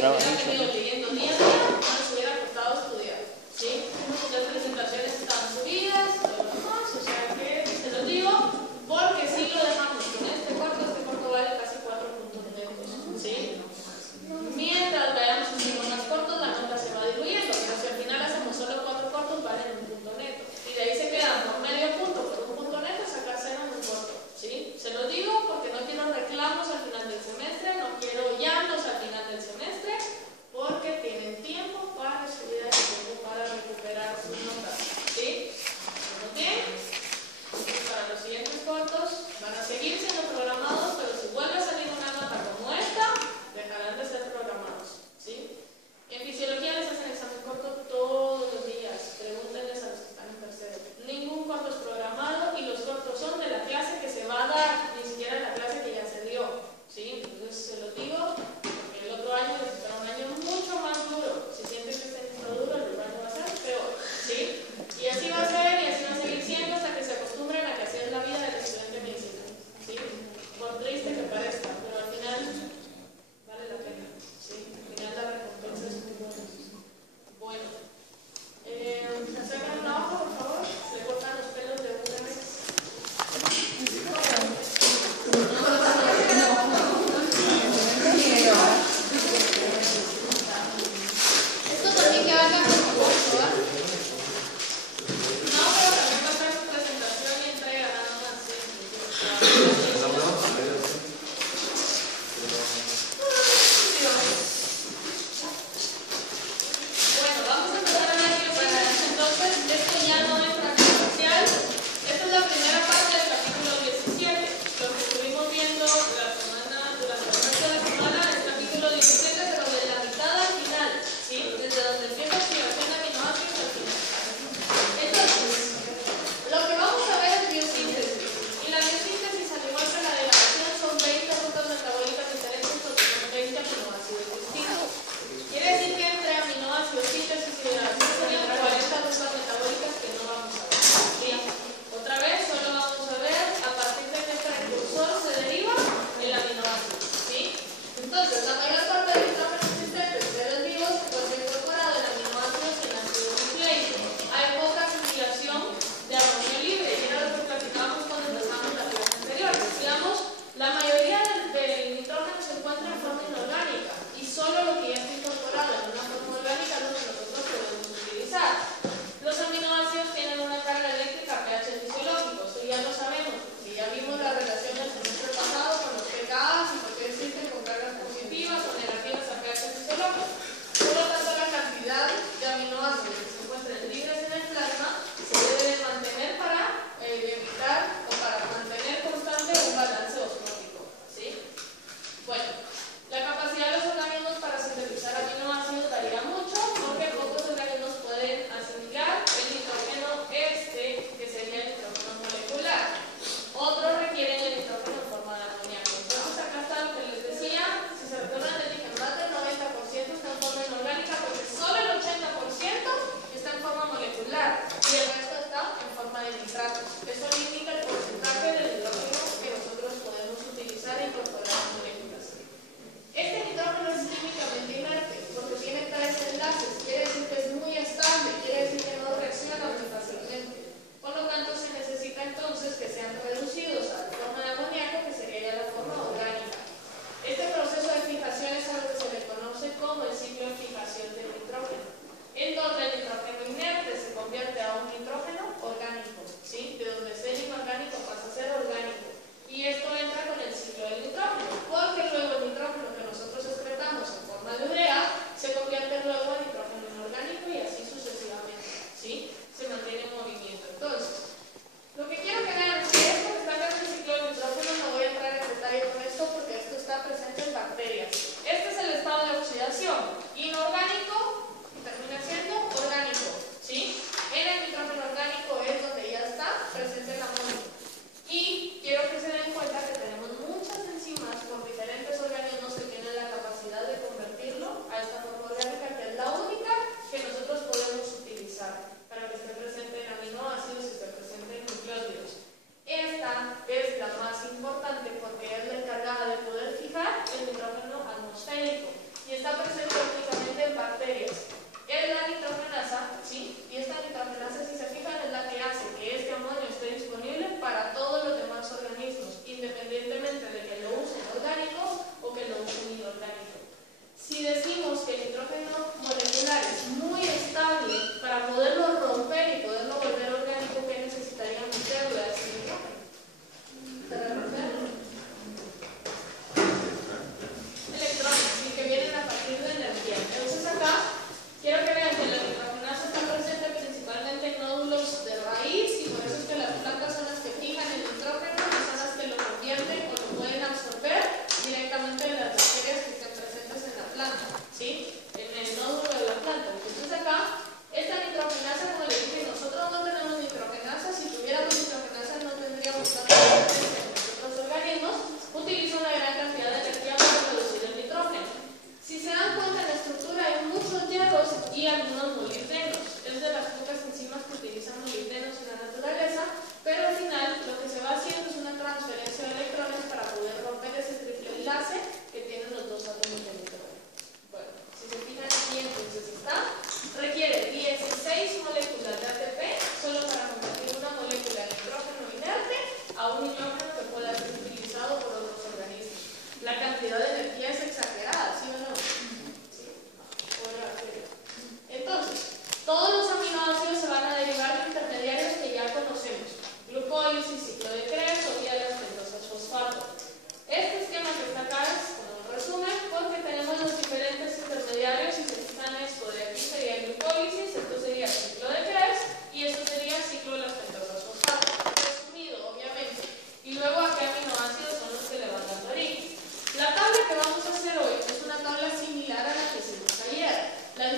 traba hubiera mucho. tenido leyendo día a día, no les hubiera costado estudiar. ¿Sí? Las presentaciones están subidas, todo lo demás, o sea que se los digo, porque si lo dejamos con este corto vale casi 4 puntos netos. ¿Sí? Mientras vayamos haciendo más cortos, la nota se va diluyendo, pero si al final hacemos solo 4 cortos, valen un punto neto. Y de ahí se quedan por medio punto, por un punto neto, sacar 0 en un corto. ¿Sí? Se los digo porque no quiero reclamos al final del semestre, no quiero llantos al final del semestre, porque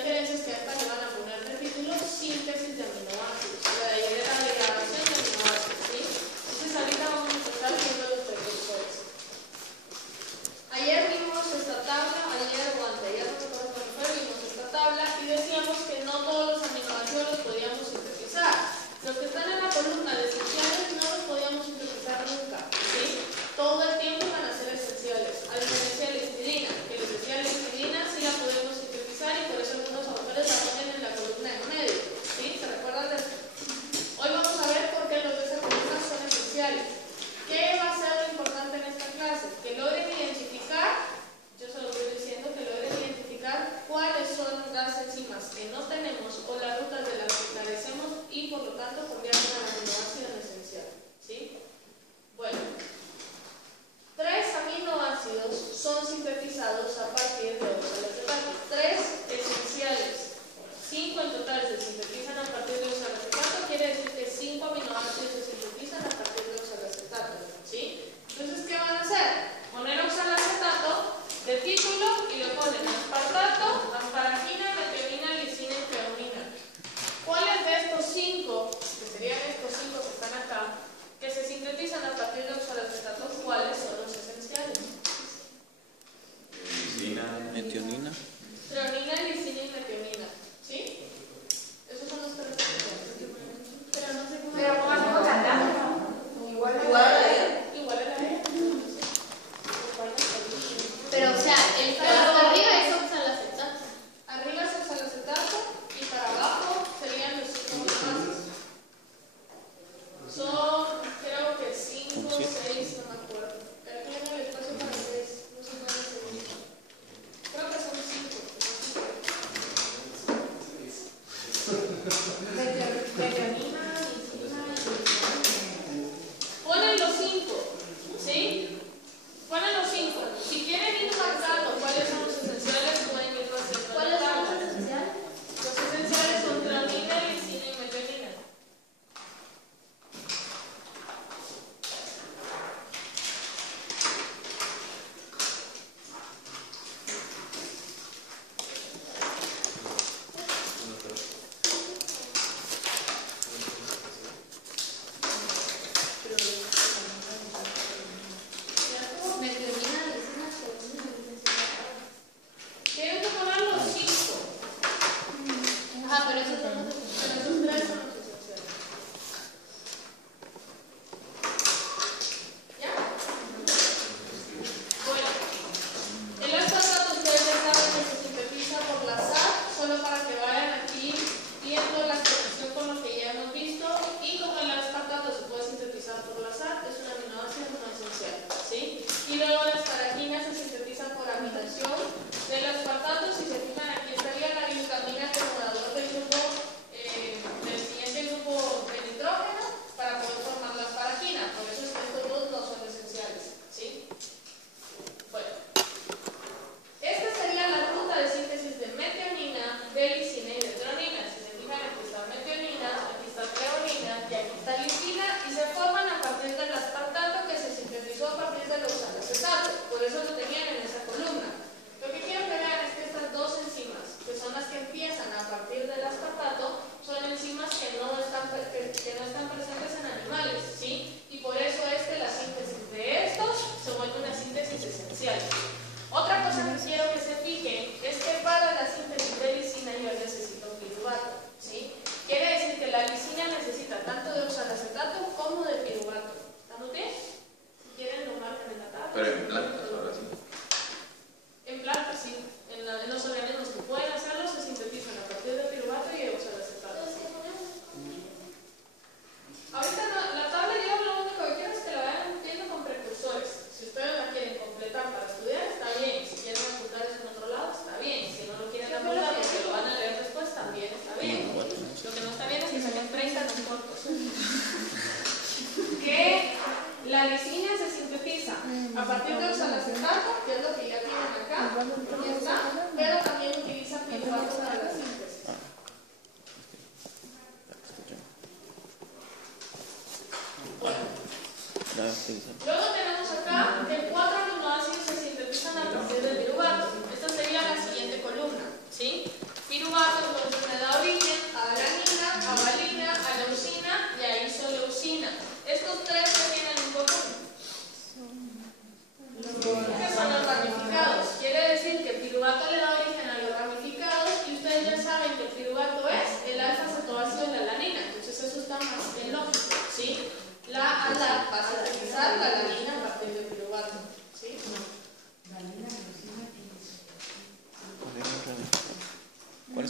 diferencia es que a esta le van a poner de título síntesis de aminoácidos, la degradación de aminoácidos, ¿sí? Entonces ahorita vamos a empezar viendo los precursores. Ayer vimos esta tabla, ayer o anteayer, no recuerdo cuándo fue, vimos esta tabla y decíamos que no todos los aminoácidos los podíamos sintetizar. Los que están en la columna de esenciales no los podíamos sintetizar nunca, ¿sí? Todo el tiempo van a ser esenciales, a diferencia de la histidina, que les decía la histidina sí la podemos sintetizar y por eso algunos autores la ponen en la columna en medio, ¿sí? ¿Se recuerdan de esto? Hoy vamos a ver por qué los de esa columna son esenciales. ¿Qué va a ser lo importante en esta clase? Que logren identificar, yo se lo estoy diciendo, que logren identificar cuáles son las enzimas que no tenemos o las rutas de las que carecemos y por lo tanto convierten al aminoácido en esencial, ¿sí? Bueno, 3 aminoácidos son sintetizados a partir de oxalacetato. 3 esenciales. 5 en total se sintetizan a partir de oxalacetato, quiere decir que 5 aminoácidos se sintetizan a partir de oxalacetato, ¿sí? Entonces, ¿qué van a hacer? Poner oxalacetato de título y le ponen aspartato, asparagina, metionina, lisina y treonina. ¿Cuáles de estos 5, que serían estos 5 que están acá, que se sintetizan a partir de oxalacetato, cuáles son los esenciales? Lisina, metionina. Treonina, lisina y metionina, ¿sí? Esos son los 3 esenciales. Pero no sé cómo. Pero ¿cómo hacemos la tabla? Igual a la E. Igual a la E. Pero, o sea, el Pero hasta arriba arriba es oxalacetato. Arriba es oxalacetato y para abajo serían los 5 aminoácidos. Son, creo que 5, 6, no me acuerdo. Calculen el espacio para 6, no sé cuál es el único. Creo que son 5. Metionina, lisina y Ponen los 5, ¿sí? Ponen los 5. Si quieren ir marcando cuáles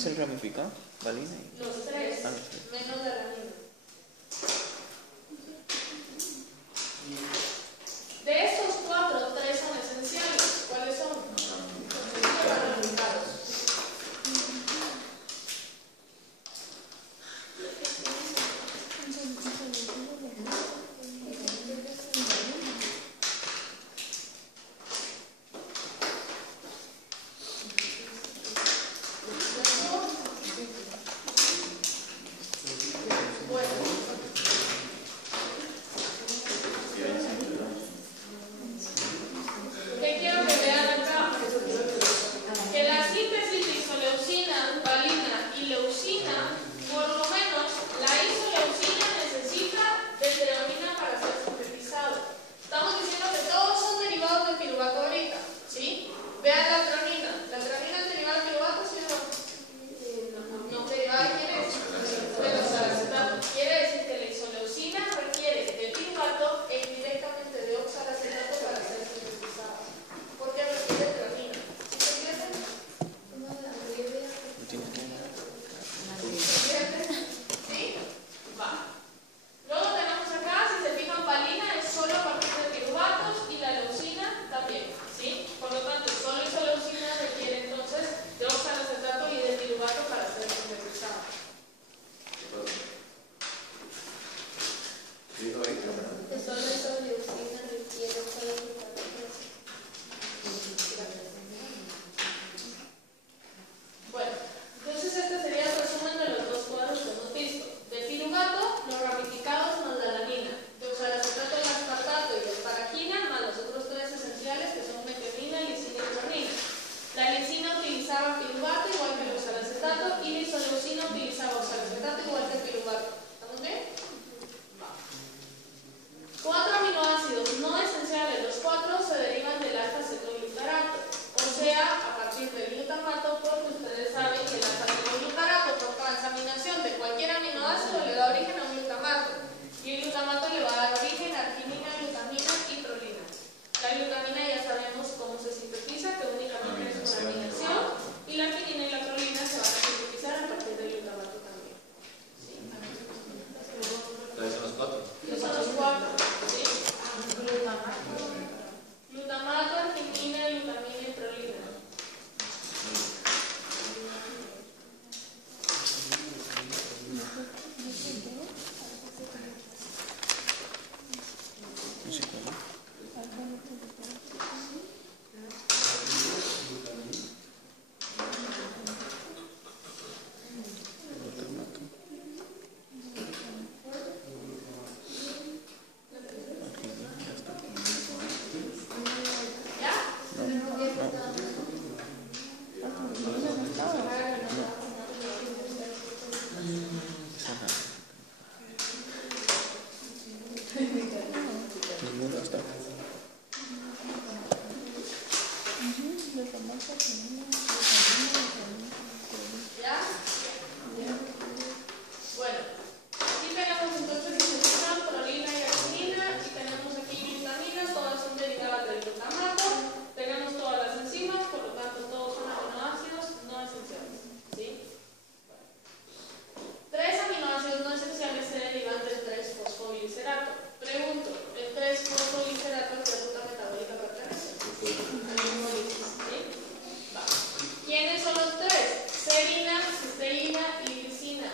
es el ramificado? ¿Valina? Los tres, Ah, los tres. menos la alanina. De estos 4, 3 son esenciales. ¿Cuáles son? Los ramificados. ¿Qué quiero que vean acá? Que la síntesis de isoleucina, valina y leucina, por lo menos la isoleucina necesita de treonina para ser sintetizado. Estamos diciendo que todos son derivados del piruvato ahorita, ¿sí? Vean la treonina. ¿La treonina es derivada del piruvato, sí o no? No, derivada de quién es? De los oxalacetato. Quiere decir que la isoleucina requiere de piruvato e indirectamente de oxalacetato para ser sintetizada. ¿Por qué requiere treonina? ¿Sí se entiende? ¿Sí? Va. Luego tenemos acá, si se fijan, valina es solo a partir de piruvatos y la leucina también, ¿sí? Por lo tanto, solo isoleucina requiere entonces de oxalacetato y de piruvato para ser sintetizada. Solo isoleucina requiere oxalacetato. Bueno, entonces este sería el resumen de los dos cuadros que hemos visto. De piruvato, los ramificados más la alanina. De oxalacetato, el aspartato y la esparaquina, más los otros 3 esenciales que son metionina, lisina y guanina. La lisina utilizaba piruvato igual que el oxalacetato y la isoleucina utilizaba oxalacetato igual que el piruvato. ¿Estamos bien? Va. 4 aminoácidos no esenciales, los 4 se derivan del alfa-cetoglutarato, o sea, a partir del glutamato, porque ustedes saben que el alfa-cetoglutarato por transaminación de cualquier aminoácido le da origen a un glutamato, y el glutamato le va a dar origen a arginina, glutamina y prolina. La glutamina ya sabemos cómo se sintetiza, que únicamente es por aminación, y la arginina y la prolina se van a sintetizar a partir del glutamato también. ¿Sí? ¿Cuáles son los 4? Esos son los 4. ¿Sí? Glutamato, arginina, glutamina y prolina. No sé cómo. Glutamato. Arginina, ya está. ¿Ya? Esa nada. Ninguno está. ¿Ya? Bueno, aquí tenemos entonces glutamina, prolina y arginina, y tenemos aquí glutaminas, todas son derivadas del glutamato, tenemos todas las enzimas, por lo tanto todos son aminoácidos no esenciales, ¿sí? 3 aminoácidos no esenciales se derivan del 3-fosfoglicerato. Pregunto, ¿el 3-fosfoglicerato a qué ruta metabólica pertenece? Al glucólisis, ¿sí? Va. ¿Quiénes son los 3? Serina, cisteína y glicina.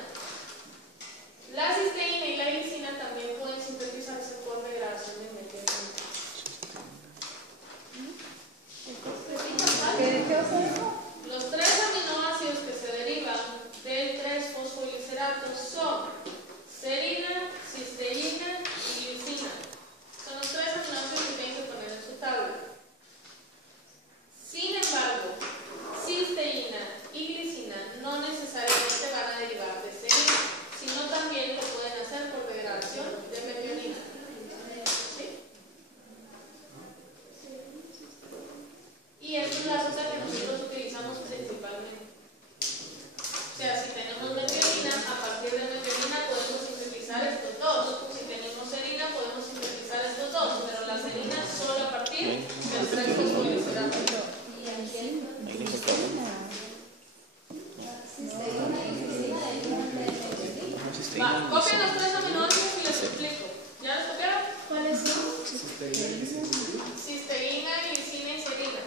Copien los 3 aminoácidos y les explico. ¿Ya los copiaron? ¿Cuáles son? Cisteína, glicina y serina.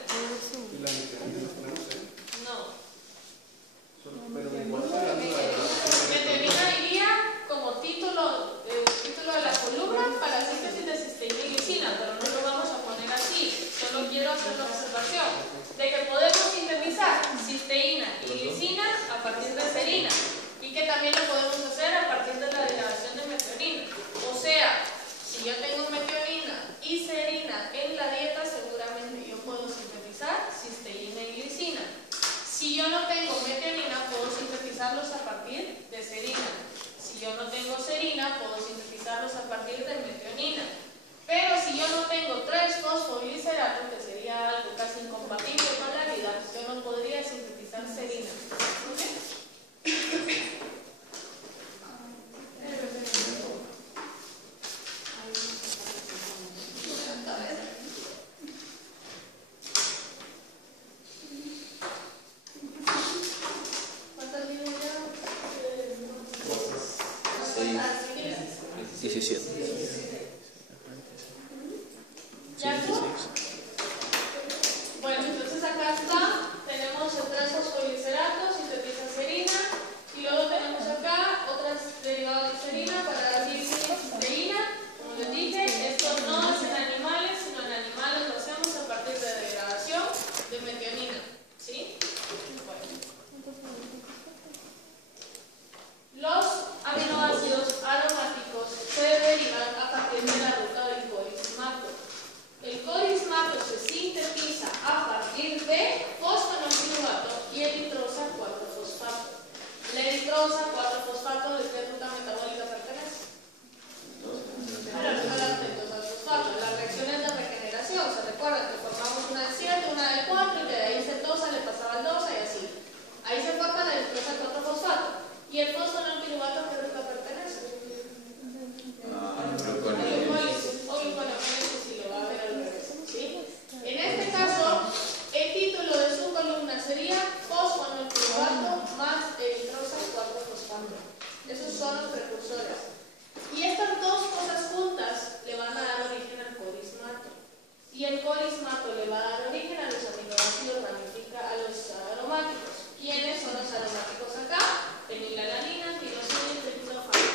No. Metionina iría como título de la columna para la síntesis de cisteína y glicina, pero no lo vamos a poner así. Solo quiero hacer la observación de que podemos sintetizar cisteína y glicina a partir de serina y que también lo podemos hacer a partir de la degradación de metionina. O sea, si yo tengo metionina y serina en la dieta, seguramente yo puedo sintetizar cisteína y glicina. Si yo no tengo metionina, puedo sintetizarlos a partir de serina. Si yo no tengo serina, puedo sintetizarlos a partir de metionina. Pero si yo no tengo 3-fosfoglicerato, que sería algo casi incompatible con la vida, yo no podría sintetizar serina. ¿Ok? ¿Cuántas líneas ya? 17. ¿Ya tú? Bueno, entonces acá está, tenemos el 3-fosfoglicerato, sintetiza serina, y luego tenemos acá otras derivadas de serina para dar cisteína. Como les dije, esto no es en animales, sino en animales lo hacemos a partir de degradación de metionina. ¿Sí? Bueno. Los aminoácidos aromáticos se derivan a partir de la ruta del corismato. El corismato se sintetiza a partir de fosfanolpiruvato y eritrosa 4-fosfato. La eritrosa 4-fosfato, ¿de qué ruta metabólica pertenece? A la ruta lactato fosfato. Las reacciones de regeneración, se recuerdan que formamos una del 7, una del 4 y que de ahí se tosa, le pasaba al 2 y así. Ahí se forma la eritrosa 4-fosfato. ¿Y el fosfanolpiruvato a qué ruta pertenece? Glucólisis o gluconeogénesis, si lo va a ver al revés. ¿Sí? En este caso, el título de su columna sería fosfanolpiruvato más eritrosa 4-fosfato. Esos son los precursores. Y estas dos cosas juntas le van a dar origen al corismato. Y el corismato le va a dar origen a los aminoácidos a los aromáticos. ¿Quiénes son los aromáticos acá? Fenilalanina, tirosina y triptofano.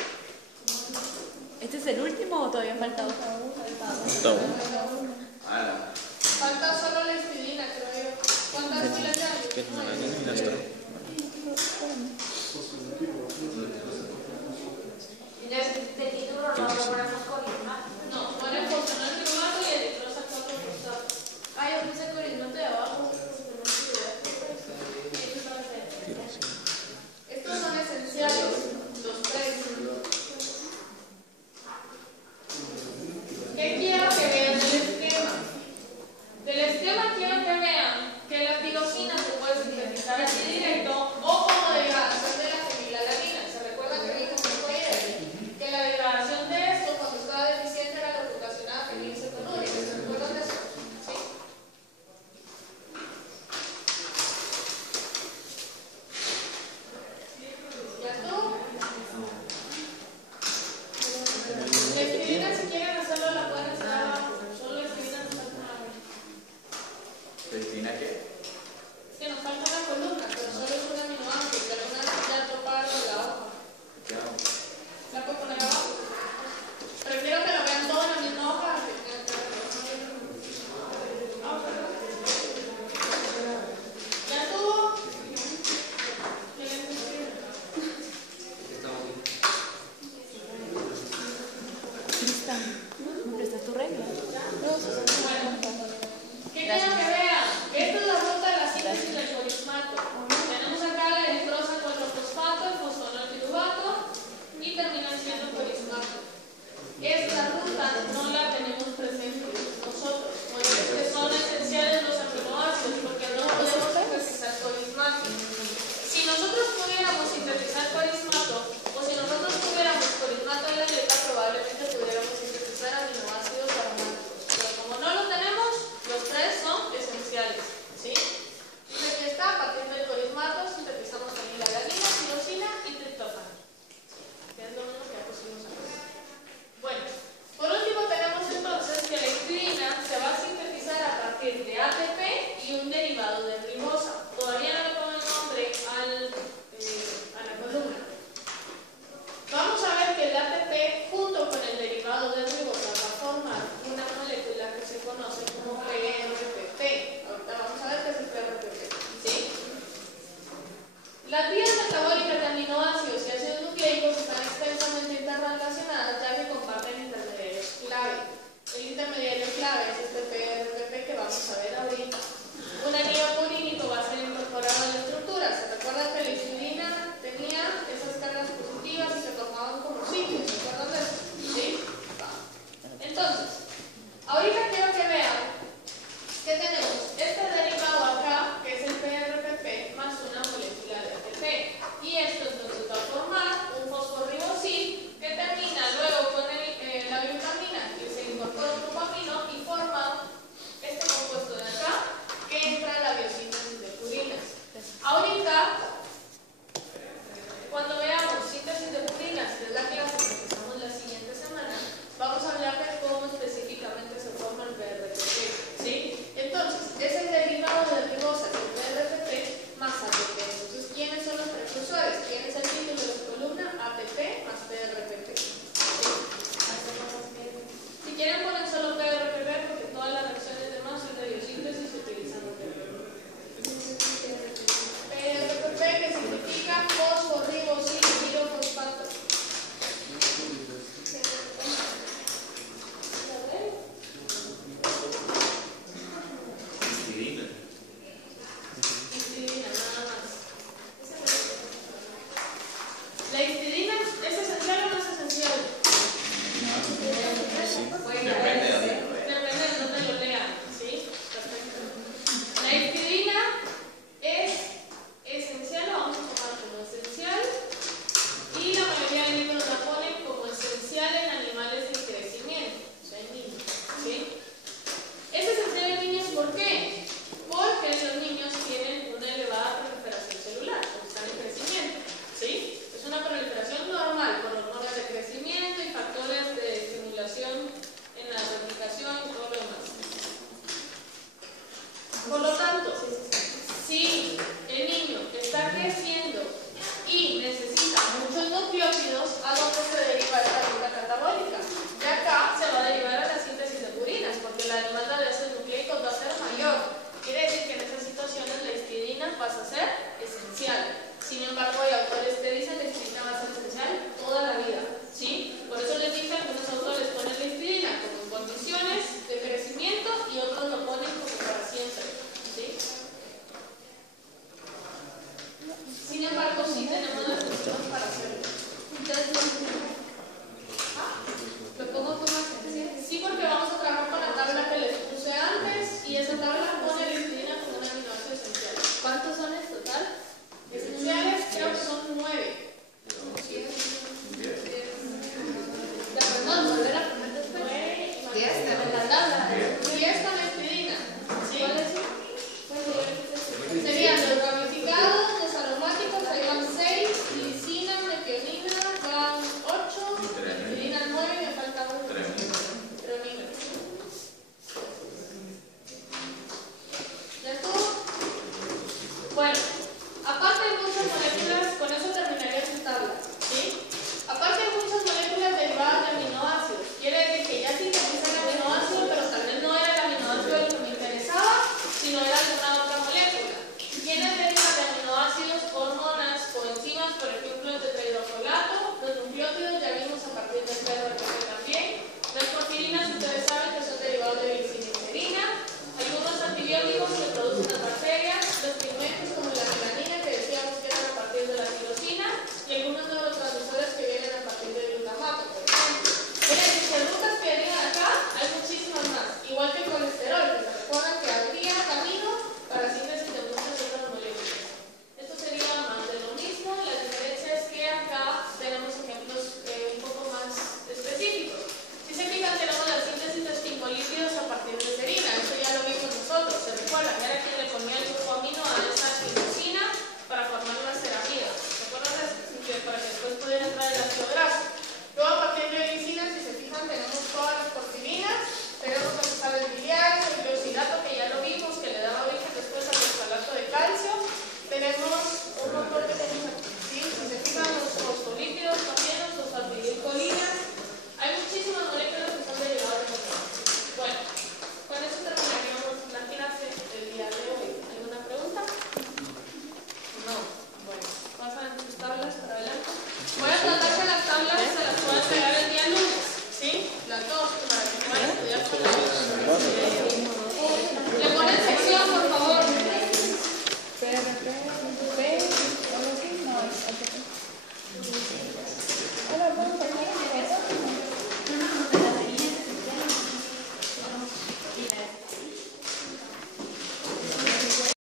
¿Este es el último o todavía falta otro? Falta solo la histidina, creo yo. ¿Cuántas filas ya hay? Fenilalanina y ya está. De título no lo ponemos corismato. No, pone fosfanolpiruvato y eritrosa 4-fosfato. Ah, yo puse corismato de abajo. Estos son esenciales, los 3. ¿Qué quiero que vean del esquema? Del esquema quiero que vean que la tirosina se puede sintetizar así directo o como degradación de la fenilalanina. ¿Se recuerdan que vimos ayer? Que la degradación de esto, cuando estaba deficiente, era lo que ocasionaba fenilcetonúrica. ¿Se recuerdan de eso? ¿Sí? ¿Ya tú? La esquina, si quieren hacerlo, la pueden hacer abajo. Solo la esquina nos falta una vez. ¿Cristina qué? Es que nos falta una columna, pero solo es un aminoácido, que alguna vez ya toparon la hoja. ¿Qué hago? ¿La puedo poner abajo? Prefiero que lo vean todo en la misma hoja. ¿Ya estuvo? Cristian, ¿me prestas tu regla? Bueno, ¿qué quiero que vean? Esta es la ruta de la síntesis del corismato. lo tanto, si el niño está creciendo y necesita muchos nucleótidos, ¿a dónde se deriva el carbohidrato?